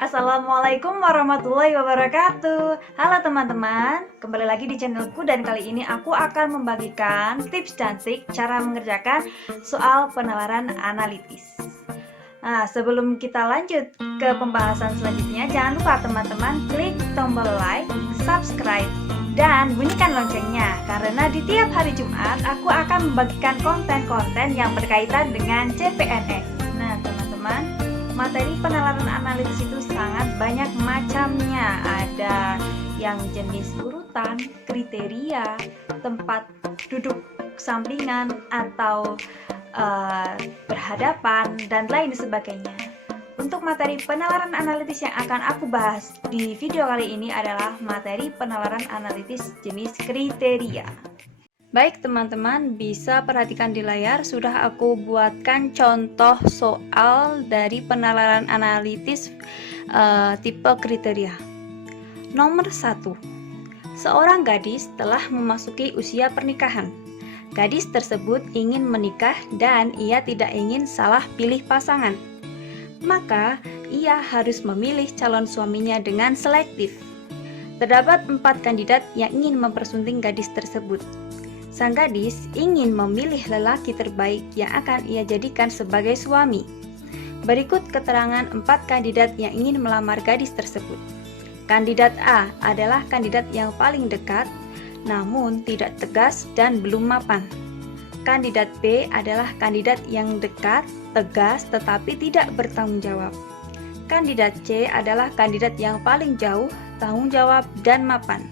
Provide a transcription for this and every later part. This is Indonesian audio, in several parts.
Assalamualaikum warahmatullahi wabarakatuh. Halo teman-teman, kembali lagi di channelku dan kali ini aku akan membagikan tips dan trik cara mengerjakan soal penalaran analitis. Nah, sebelum kita lanjut ke pembahasan selanjutnya, jangan lupa teman-teman klik tombol like, subscribe, dan bunyikan loncengnya karena di tiap hari Jumat aku akan membagikan konten-konten yang berkaitan dengan CPNS. Nah, teman-teman, materi penalaran analitis itu sangat banyak macamnya. Ada yang jenis urutan, kriteria, tempat duduk sampingan atau berhadapan, dan lain sebagainya. Untuk materi penalaran analitis yang akan aku bahas di video kali ini adalah materi penalaran analitis jenis kriteria. Baik teman-teman, bisa perhatikan di layar, sudah aku buatkan contoh soal dari penalaran analitis tipe kriteria. Nomor 1. Seorang gadis telah memasuki usia pernikahan. Gadis tersebut ingin menikah dan ia tidak ingin salah pilih pasangan. Maka, ia harus memilih calon suaminya dengan selektif. Terdapat 4 kandidat yang ingin mempersunting gadis tersebut. Sang gadis ingin memilih lelaki terbaik yang akan ia jadikan sebagai suami. Berikut keterangan 4 kandidat yang ingin melamar gadis tersebut. Kandidat A adalah kandidat yang paling dekat, namun tidak tegas dan belum mapan. Kandidat B adalah kandidat yang dekat, tegas, tetapi tidak bertanggung jawab. Kandidat C adalah kandidat yang paling jauh, tanggung jawab, dan mapan.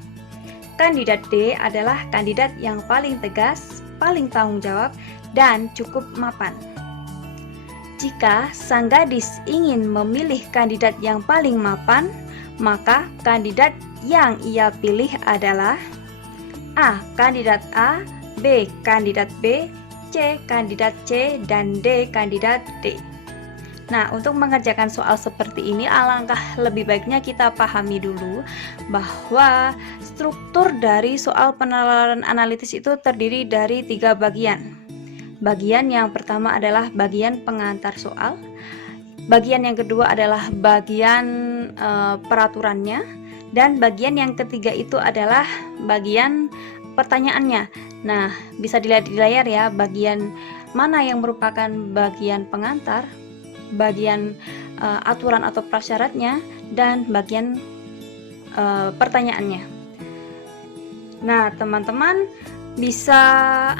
Kandidat D adalah kandidat yang paling tegas, paling tanggung jawab, dan cukup mapan. Jika sang gadis ingin memilih kandidat yang paling mapan, maka kandidat yang ia pilih adalah A. Kandidat A, B. Kandidat B, C. Kandidat C, dan D. Kandidat D. Nah, untuk mengerjakan soal seperti ini, alangkah lebih baiknya kita pahami dulu bahwa struktur dari soal penalaran analitis itu terdiri dari 3 bagian. Bagian yang pertama adalah bagian pengantar soal. Bagian yang kedua adalah bagian peraturannya. Dan bagian yang ketiga itu adalah bagian pertanyaannya. Nah, bisa dilihat di layar ya, bagian mana yang merupakan bagian pengantar, bagian aturan atau prasyaratnya, dan bagian pertanyaannya. Nah, teman-teman bisa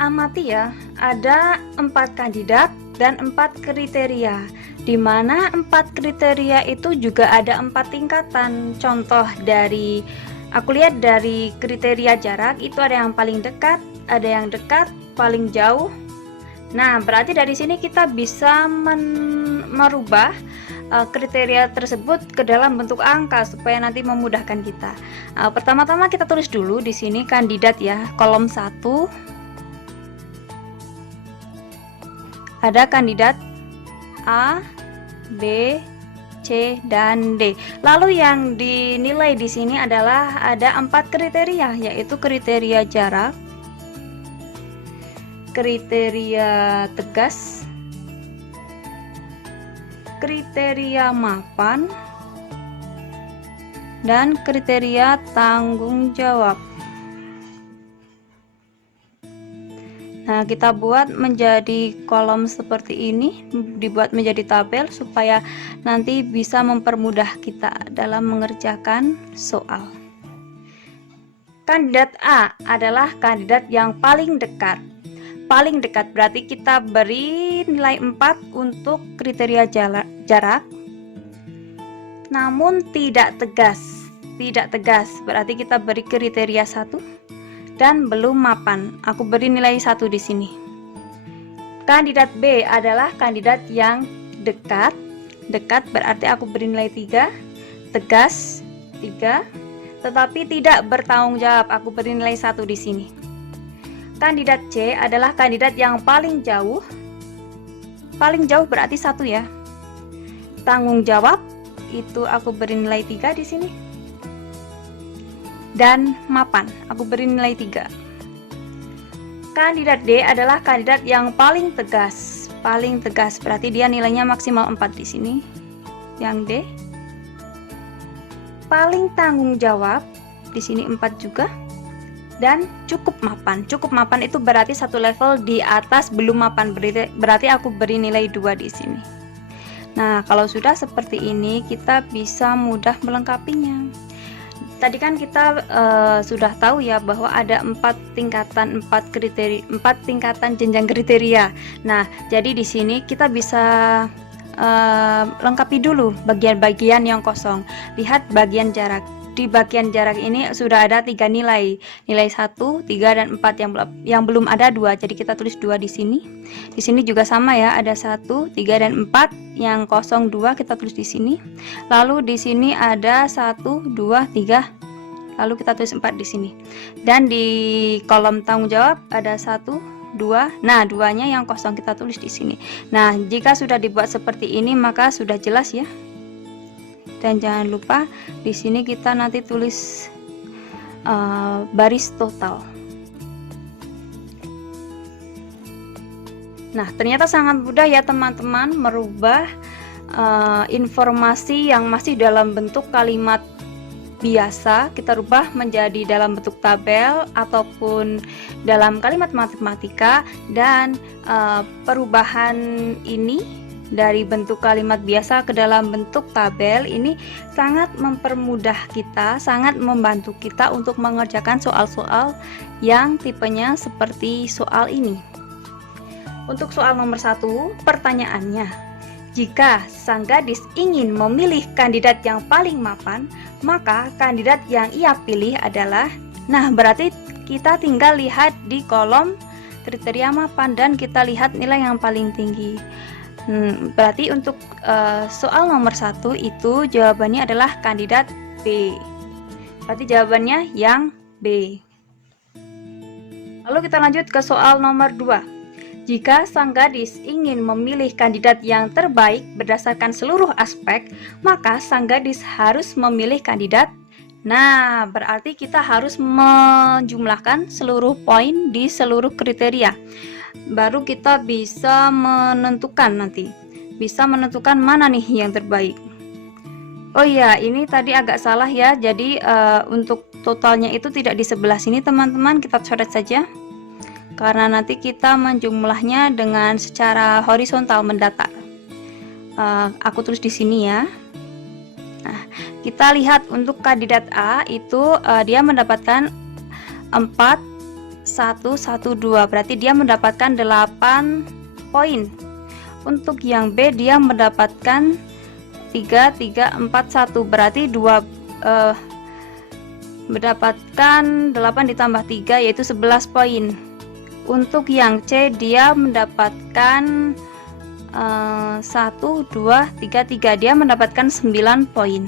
amati ya, ada 4 kandidat dan 4 kriteria, di mana 4 kriteria itu juga ada 4 tingkatan. Contoh dari aku lihat dari kriteria jarak itu ada yang paling dekat, ada yang dekat, paling jauh. Nah, berarti dari sini kita bisa merubah kriteria tersebut ke dalam bentuk angka supaya nanti memudahkan kita. Pertama-tama kita tulis dulu di sini kandidat ya, kolom 1. Ada kandidat A, B, C, dan D. Lalu yang dinilai di sini adalah ada 4 kriteria, yaitu kriteria jarak, kriteria tegas, kriteria mapan, dan kriteria tanggung jawab. Nah, kita buat menjadi kolom seperti ini, dibuat menjadi tabel supaya nanti bisa mempermudah kita dalam mengerjakan soal. Kandidat A adalah kandidat yang paling dekat. Paling dekat berarti kita beri nilai 4 untuk kriteria jarak, namun tidak tegas. Tidak tegas berarti kita beri kriteria 1, dan belum mapan. Aku beri nilai 1 di sini. Kandidat B adalah kandidat yang dekat. Dekat berarti aku beri nilai 3, tegas 3, tetapi tidak bertanggung jawab. Aku beri nilai 1 di sini. Kandidat C adalah kandidat yang paling jauh. Paling jauh berarti 1 ya. Tanggung jawab itu aku beri nilai 3 di sini. Dan mapan, aku beri nilai 3. Kandidat D adalah kandidat yang paling tegas. Paling tegas berarti dia nilainya maksimal 4 di sini. Yang D. paling tanggung jawab, di sini 4 juga, dan cukup mapan. Cukup mapan itu berarti satu level di atas belum mapan, berarti aku beri nilai 2 di sini. Nah, kalau sudah seperti ini, kita bisa mudah melengkapinya. Tadi kan kita sudah tahu ya bahwa ada 4 tingkatan, 4 tingkatan jenjang kriteria. Nah, jadi di sini kita bisa lengkapi dulu bagian-bagian yang kosong. Lihat bagian jarak. Di bagian jarak ini sudah ada 3 nilai. Nilai 1, 3 dan 4 yang belum ada 2. Jadi kita tulis 2 di sini. Di sini juga sama ya, ada 1, 3 dan 4. Yang kosong 2 kita tulis di sini. Lalu di sini ada 1, 2, 3. Lalu kita tulis 4 di sini. Dan di kolom tanggung jawab ada 1, 2. Nah, 2-nya yang kosong kita tulis di sini. Nah, jika sudah dibuat seperti ini maka sudah jelas ya. Dan jangan lupa di sini kita nanti tulis baris total. Nah, ternyata sangat mudah ya teman-teman merubah informasi yang masih dalam bentuk kalimat biasa kita rubah menjadi dalam bentuk tabel ataupun dalam kalimat matematika. Dan perubahan ini dari bentuk kalimat biasa ke dalam bentuk tabel ini sangat mempermudah kita, sangat membantu kita untuk mengerjakan soal-soal yang tipenya seperti soal ini. Untuk soal nomor 1, pertanyaannya, jika sang gadis ingin memilih kandidat yang paling mapan, maka kandidat yang ia pilih adalah, nah berarti kita tinggal lihat di kolom kriteria mapan dan kita lihat nilai yang paling tinggi. Berarti untuk soal nomor 1 itu jawabannya adalah kandidat B. Berarti jawabannya yang B. Lalu kita lanjut ke soal nomor 2. Jika sang gadis ingin memilih kandidat yang terbaik berdasarkan seluruh aspek, maka sang gadis harus memilih kandidat. Nah, berarti kita harus menjumlahkan seluruh poin di seluruh kriteria. Baru kita bisa menentukan nanti. Bisa menentukan mana nih yang terbaik. Oh iya, ini tadi agak salah ya. Jadi untuk totalnya itu tidak di sebelah sini teman-teman, kita coret saja. Karena nanti kita menjumlahnya dengan secara horizontal mendatar. Aku tulis di sini ya. Nah, kita lihat untuk kandidat A itu dia mendapatkan 4, 1, 1, 2. Berarti dia mendapatkan 8 poin. Untuk yang B dia mendapatkan 3, 3, 4, 1. Berarti mendapatkan 8 ditambah 3 yaitu 11 poin. Untuk yang C dia mendapatkan 1, 2, 3, 3. Dia mendapatkan 9 poin.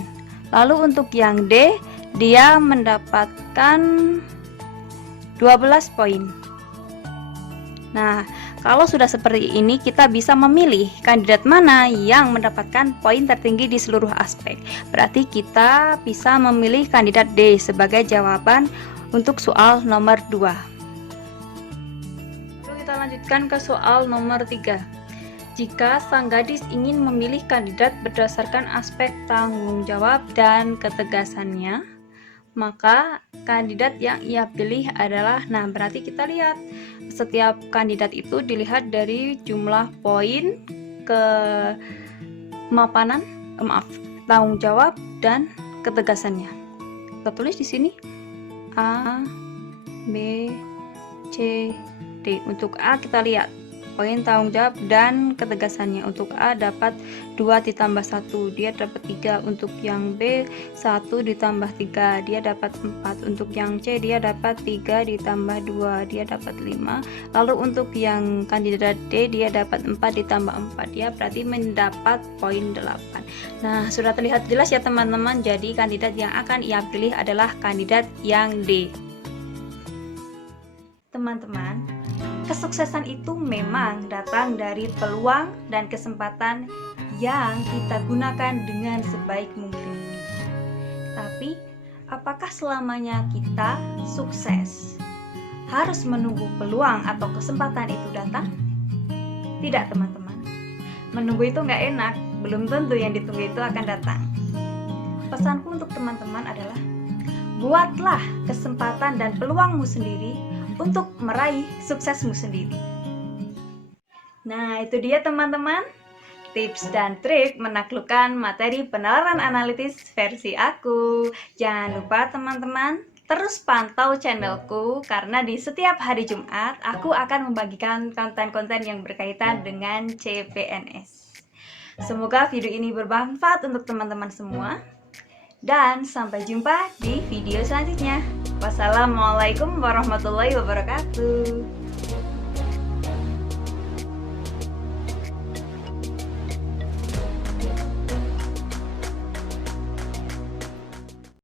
Lalu untuk yang D dia mendapatkan 12 poin. Nah, kalau sudah seperti ini kita bisa memilih kandidat mana yang mendapatkan poin tertinggi di seluruh aspek. Berarti kita bisa memilih kandidat D sebagai jawaban untuk soal nomor 2. Kita lanjutkan ke soal nomor 3. Jika sang gadis ingin memilih kandidat berdasarkan aspek tanggung jawab dan ketegasannya, maka kandidat yang ia pilih adalah, nah berarti kita lihat setiap kandidat itu dilihat dari jumlah poin, tanggung jawab dan ketegasannya. Kita tulis di sini A, B, C, D. Untuk A kita lihat poin tanggung jawab dan ketegasannya. Untuk A dapat 2 ditambah 1, dia dapat 3. Untuk yang B 1 ditambah 3, dia dapat 4. Untuk yang C dia dapat 3 ditambah 2, dia dapat 5. Lalu untuk yang kandidat D dia dapat 4 ditambah 4, dia berarti mendapat poin 8. Nah, sudah terlihat jelas ya teman-teman. Jadi kandidat yang akan ia pilih adalah kandidat yang D. Teman-teman, kesuksesan itu memang datang dari peluang dan kesempatan yang kita gunakan dengan sebaik mungkin. Tapi, apakah selamanya kita sukses? Harus menunggu peluang atau kesempatan itu datang? Tidak, teman-teman. Menunggu itu nggak enak, belum tentu yang ditunggu itu akan datang. pesanku untuk teman-teman adalah buatlah kesempatan dan peluangmu sendiri untuk meraih suksesmu sendiri. Nah, itu dia teman-teman, tips dan trik menaklukkan materi penalaran analitis versi aku. Jangan lupa teman-teman, terus pantau channelku karena di setiap hari Jumat aku akan membagikan konten-konten yang berkaitan dengan CPNS. Semoga video ini bermanfaat untuk teman-teman semua. Dan sampai jumpa di video selanjutnya. Wassalamualaikum warahmatullahi wabarakatuh.